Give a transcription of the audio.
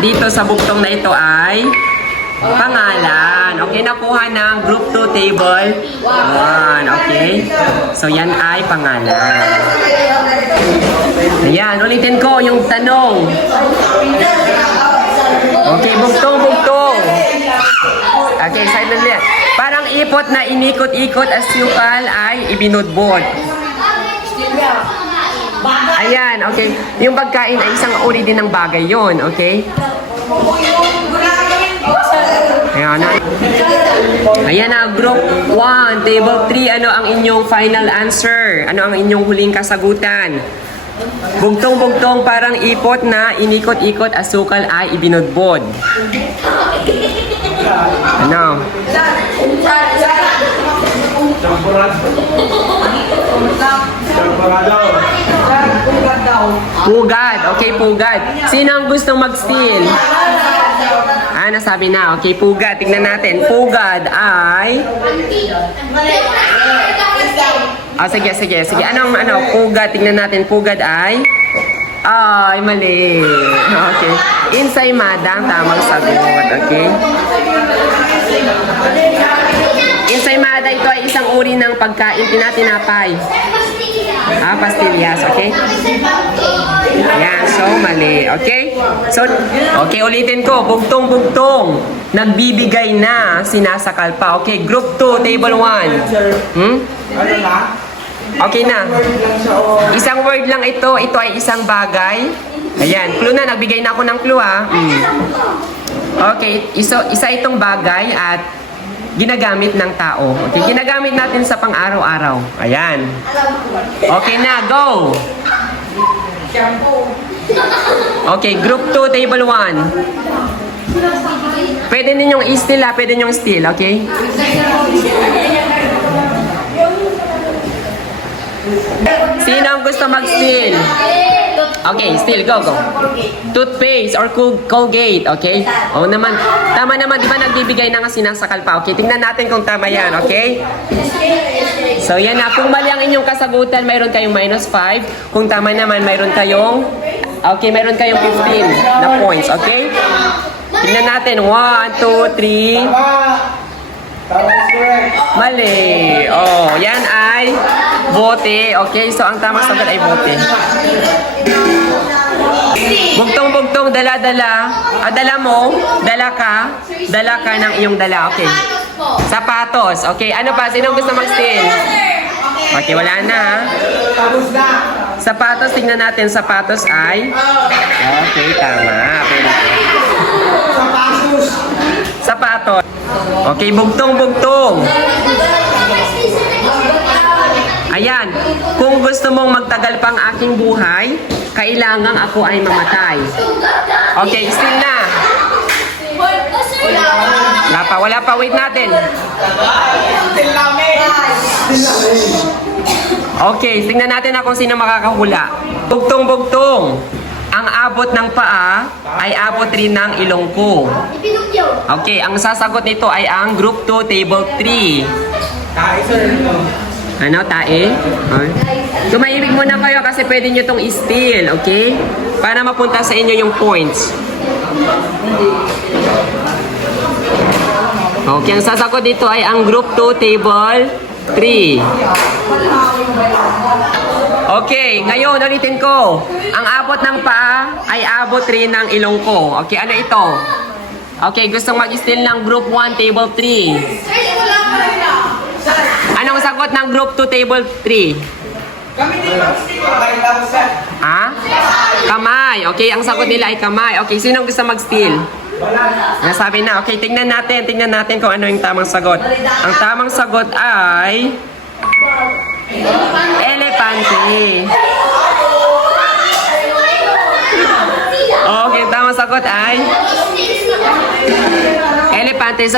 dito sa bugtong na ito ay pangalan. Okay, nakuha ng group 2 table 1. Okay. So, yan ay pangalan. Ayan, ulitin ko yung tanong. Okay, bugtong. Okay, silent ulit. Parang ipot na inikot-ikot asukal ay ibinudbod. Ayan, okay. Yung pagkain ay isang uri din ng bagay yon, okay? Ayan na, group 1, table 3. Ano ang inyong final answer? Ano ang inyong huling kasagutan? Bugtong-bugtong parang ipot na inikot-ikot asukal ay ibinudbod. Ano? Pugad. Okay, pugad. Sino ang gustong mag-steal? Nasabi na. Okay, pugad. Tignan natin. Pugad ay... sige. Anong pugad? Tignan natin. Pugad ay... Ay, mali. Okay. Ensaymada ang tamang sagot. Okay? Ensaymada, ito ay isang uri ng pagkain tinatinapay. Pastillas. Okay? Ayan. So, mali. Okay? So, okay, ulitin ko. Bugtong-bugtong. Nagbibigay na, sinasakal pa. Okay, group 2, table 1. Okay na. Isang word lang ito. Ito ay isang bagay. Ayan. Clue na. Nagbigay na ako ng clue, ha. Okay. Isa itong bagay at ginagamit ng tao. Okay. Ginagamit natin sa pang-araw-araw. Ayan. Okay na. Go! Okay. Group 2, table 1. Pwede ninyong i-steal, ha. Pwede ninyong steal. Okay? Sino ang gusto mag-steal? Okay, steal. Go. Toothpaste or Colgate. Okay? Naman. Tama naman. Di ba nagbibigay na nga sinasakal pa? Okay, tingnan natin kung tama yan. Okay? So, yan na. Kung mali ang inyong kasagutan, mayroon kayong -5. Kung tama naman, mayroon kayong 15 na points. Okay? Tingnan natin. 1, 2, 3. Mali. Yan ay bote. Okay, so ang tamang sagot ay bote. Bugtong-bugtong, dala-dala. Dala mo, dala ka ng iyong dala. Okay. Sapatos. Okay, ano pa? Sino gusto mag-steal? Okay, wala na. Sapatos, tingnan natin. Sapatos ay... Okay, tama. Sapatos. Okay, bugtong-bugtong. Ayan, kung gusto mong magtagal pang aking buhay, kailangang ako ay mamatay. Okay, still na. Wala pa, wait natin. Okay, tingnan natin kung sino makakahula. Bugtong-bugtong. Ang abot ng paa ay abot rin ng ilong ko. Okay, ang sasagot nito ay ang group 2, table 3. Ano, tae? Tumahimik muna kayo kasi pwede nyo itong i-steal, okay? Para mapunta sa inyo yung points. Okay, ang sasagot dito ay ang group 2, table 3. Okay, ngayon ulitin ko. Ang abot ng paa ay abot rin ng ilong ko. Okay, ano ito? Okay, gustong mag-steal ng group 1, table 3. Anong sagot ng group 2, table 3? Kamay. Okay, ang sagot nila ay kamay. Okay, sinong gusto mag-steal? Nasabi na. Okay, tingnan natin kung ano yung tamang sagot. Ang tamang sagot ay... Elepante. Okay, tamang sagot ay... Elepante.